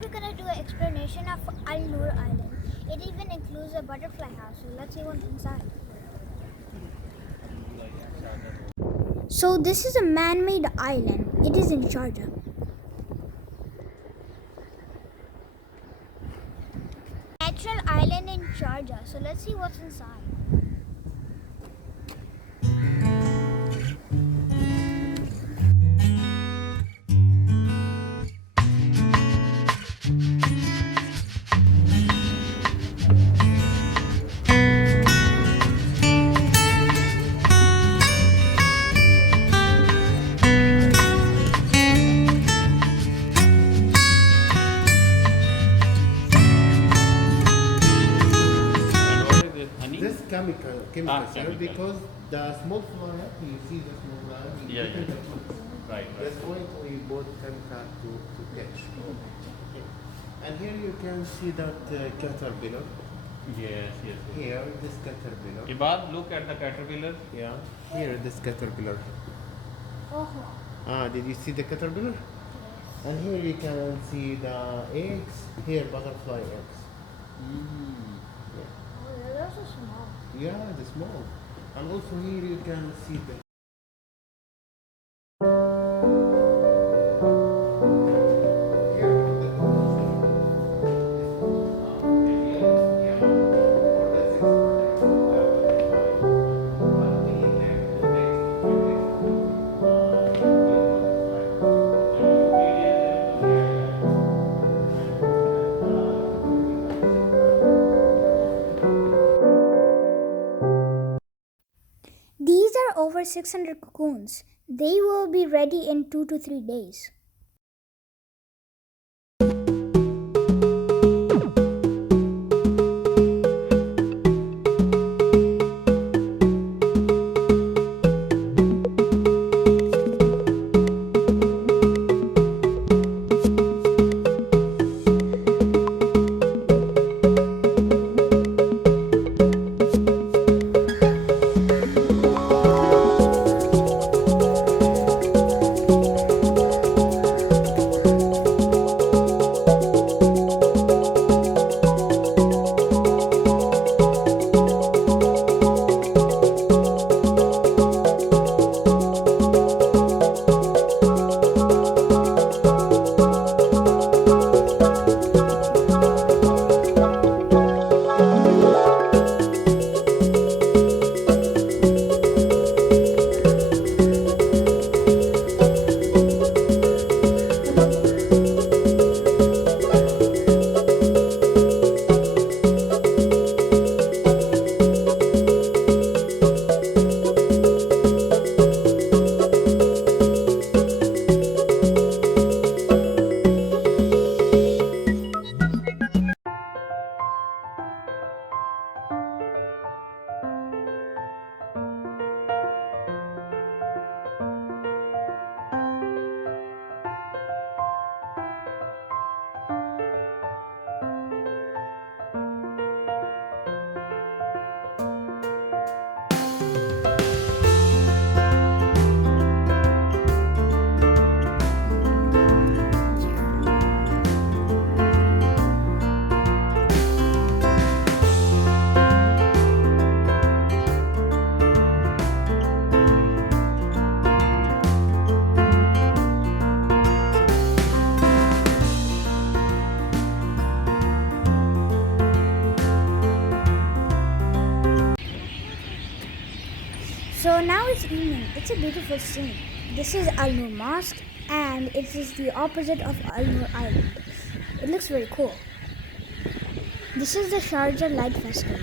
We're gonna do an explanation of Noor Island. It even includes a butterfly house, so let's see what's inside. So this is a man-made island. It is in Sharjah. Natural island in Sharjah. So let's see what's inside. And what is this? Honey? This chemical sir, chemical. because the small fly, you see the small fly, Yeah, yeah. Right, That's right. going we bought chemical to catch. And here you can see that caterpillar. Yes, yes, yes. Here, this caterpillar. Ibad, look at the caterpillar. Yeah. Here, this caterpillar. Oh. Did you see the caterpillar? And here you can see the eggs. Here, butterfly eggs. Yeah. Oh, those are small. Yeah, the small. And also here you can see the These are over 600 cocoons. They will be ready in 2 to 3 days. So now it's evening. It's a beautiful scene. This is Al Noor Mosque and it is the opposite of Al Noor Island. It looks very cool. This is the Sharjah Light Festival.